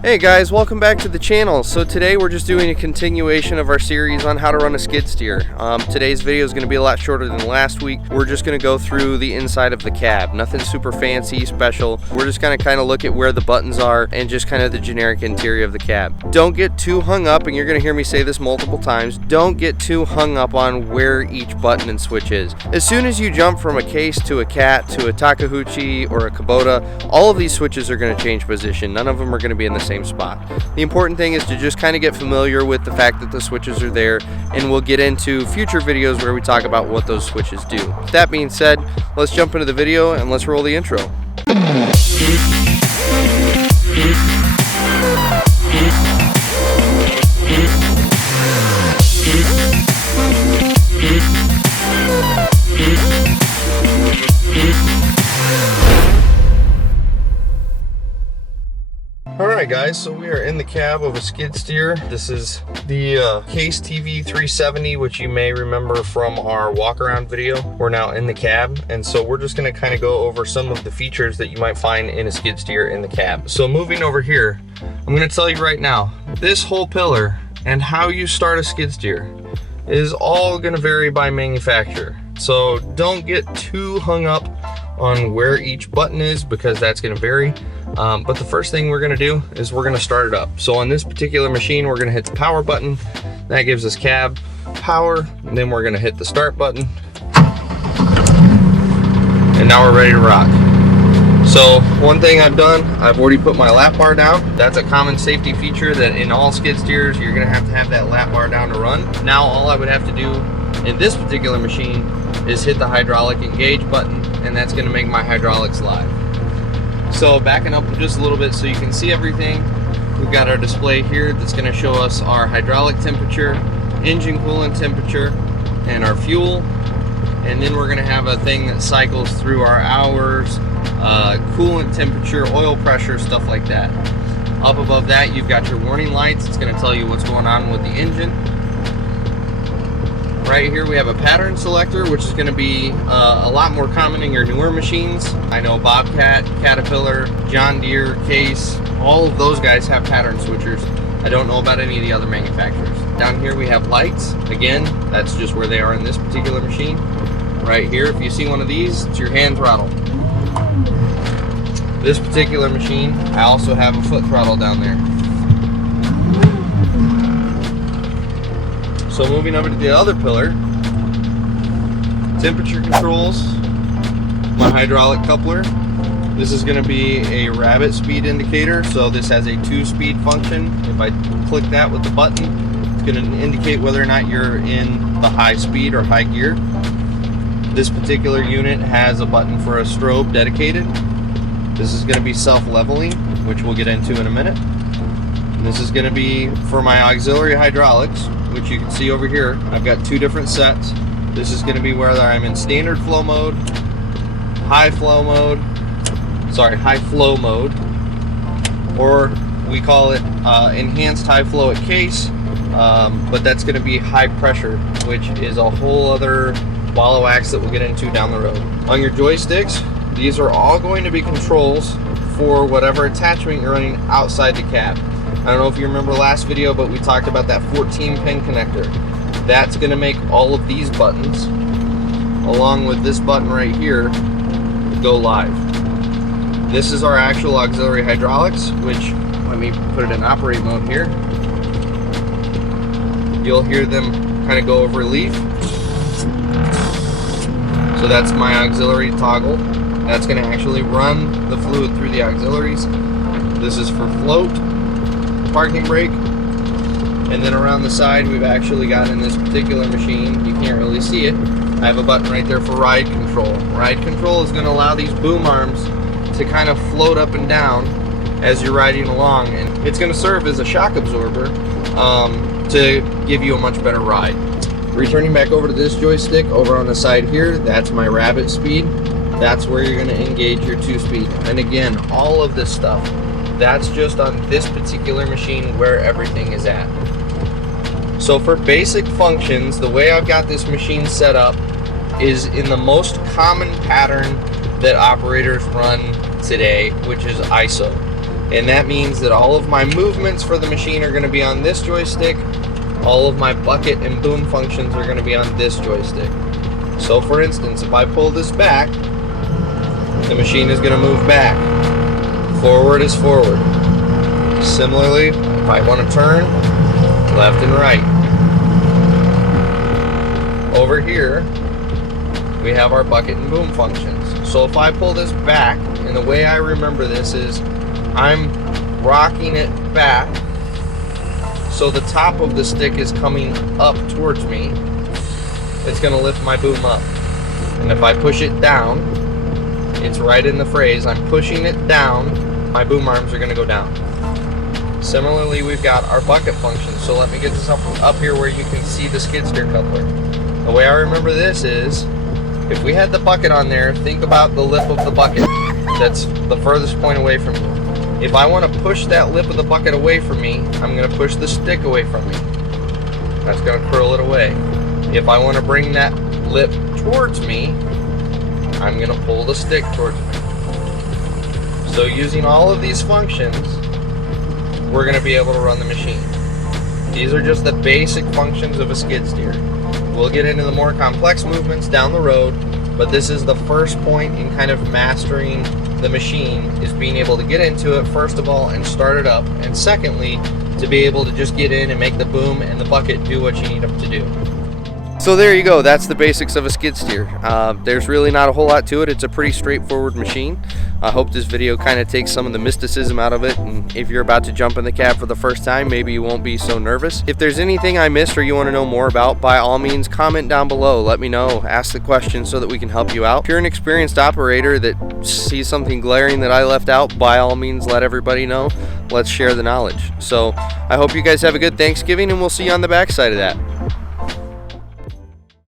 Hey guys, welcome back to the channel. So today we're just doing a continuation of our series on how to run a skid steer. Today's video is going to be a lot shorter than last week. We're just going to go through the inside of the cab. Nothing super fancy, special. We're just going to kind of look at where the buttons are and just kind of the generic interior of the cab. Don't get too hung up, and you're going to hear me say this multiple times, don't get too hung up on where each button and switch is. As soon as you jump from a case to a cat to a Takeuchi or a Kubota, all of these switches are going to change position. None of them are going to be in the same spot. The important thing is to just kind of get familiar with the fact that the switches are there, and we'll get into future videos where we talk about what those switches do. With that being said, let's jump into the video and let's roll the intro. Alright guys, so we are in the cab of a skid steer. This is the Case TV 370, which you may remember from our walk around video. We're now in the cab, and so we're just going to kind of go over some of the features that you might find in a skid steer in the cab. So moving over here, I'm going to tell you right now, this whole pillar and how you start a skid steer is all going to vary by manufacturer. So don't get too hung up on where each button is, because that's going to vary. But the first thing we're going to do is we're going to start it up. So on this particular machine, we're going to hit the power button. That gives us cab power. And then we're going to hit the start button. And now we're ready to rock. So one thing I've done, I've already put my lap bar down. That's a common safety feature that in all skid steers, you're going to have that lap bar down to run. Now all I would have to do in this particular machine is hit the hydraulic engage button, and that's going to make my hydraulics live. So backing up just a little bit so you can see everything, we've got our display here that's going to show us our hydraulic temperature, engine coolant temperature, and our fuel. And then we're going to have a thing that cycles through our hours, coolant temperature, oil pressure, stuff like that. Up above that, you've got your warning lights. It's going to tell you what's going on with the engine. Right here we have a pattern selector, which is going to be a lot more common in your newer machines. I know Bobcat, Caterpillar, John Deere, Case, all of those guys have pattern switchers. I don't know about any of the other manufacturers. Down here we have lights. Again, that's just where they are in this particular machine. Right here, if you see one of these, it's your hand throttle. This particular machine, I also have a foot throttle down there. So moving over to the other pillar, temperature controls, my hydraulic coupler. This is going to be a rabbit speed indicator, so this has a 2-speed function. If I click that with the button, it's going to indicate whether or not you're in the high speed or high gear. This particular unit has a button for a strobe dedicated. This is going to be self-leveling, which we'll get into in a minute. And this is going to be for my auxiliary hydraulics, which you can see over here. I've got 2 different sets. This is going to be whether I'm in standard flow mode, high flow mode, or we call it enhanced high flow at case, but that's going to be high pressure, which is a whole other ball of wax that we'll get into down the road. On your joysticks, these are all going to be controls for whatever attachment you're running outside the cab. I don't know if you remember last video, but we talked about that 14-pin connector. That's going to make all of these buttons, along with this button right here, go live. This is our actual auxiliary hydraulics, which, let me put it in operate mode here. You'll hear them kind of go over leaf. So that's my auxiliary toggle. That's going to actually run the fluid through the auxiliaries. This is for float, parking brake, and then around the side we've actually got in this particular machine, you can't really see it, I have a button right there for ride control. Ride control is going to allow these boom arms to kind of float up and down as you're riding along, and it's going to serve as a shock absorber to give you a much better ride. Returning back over to this joystick, over on the side here, that's my rabbit speed. That's where you're going to engage your 2-speed. And again, all of this stuff, that's just on this particular machine where everything is at. So for basic functions, the way I've got this machine set up is in the most common pattern that operators run today, which is ISO. And that means that all of my movements for the machine are going to be on this joystick. All of my bucket and boom functions are going to be on this joystick. So for instance, if I pull this back, the machine is going to move back. Forward is forward. Similarly, if I want to turn, left and right. Over here, we have our bucket and boom functions. So if I pull this back, and the way I remember this is I'm rocking it back so the top of the stick is coming up towards me. It's going to lift my boom up. And if I push it down, it's right in the phrase, I'm pushing it down, my boom arms are going to go down. Similarly, we've got our bucket function. So let me get this up here where you can see the skid steer coupler. The way I remember this is, if we had the bucket on there, think about the lip of the bucket. That's the furthest point away from you. If I want to push that lip of the bucket away from me, I'm going to push the stick away from me. That's going to curl it away. If I want to bring that lip towards me, I'm going to pull the stick towards me. So using all of these functions, we're going to be able to run the machine. These are just the basic functions of a skid steer. We'll get into the more complex movements down the road, but this is the first point in kind of mastering the machine, is being able to get into it first of all and start it up, and secondly to be able to just get in and make the boom and the bucket do what you need them to do. So there you go, that's the basics of a skid steer. There's really not a whole lot to it. It's a pretty straightforward machine. I hope this video kind of takes some of the mysticism out of it, and if you're about to jump in the cab for the first time, maybe you won't be so nervous. If there's anything I missed or you want to know more about, by all means comment down below. Let me know, ask the question so that we can help you out. If you're an experienced operator that sees something glaring that I left out, by all means let everybody know. Let's share the knowledge. So I hope you guys have a good Thanksgiving, and we'll see you on the backside of that.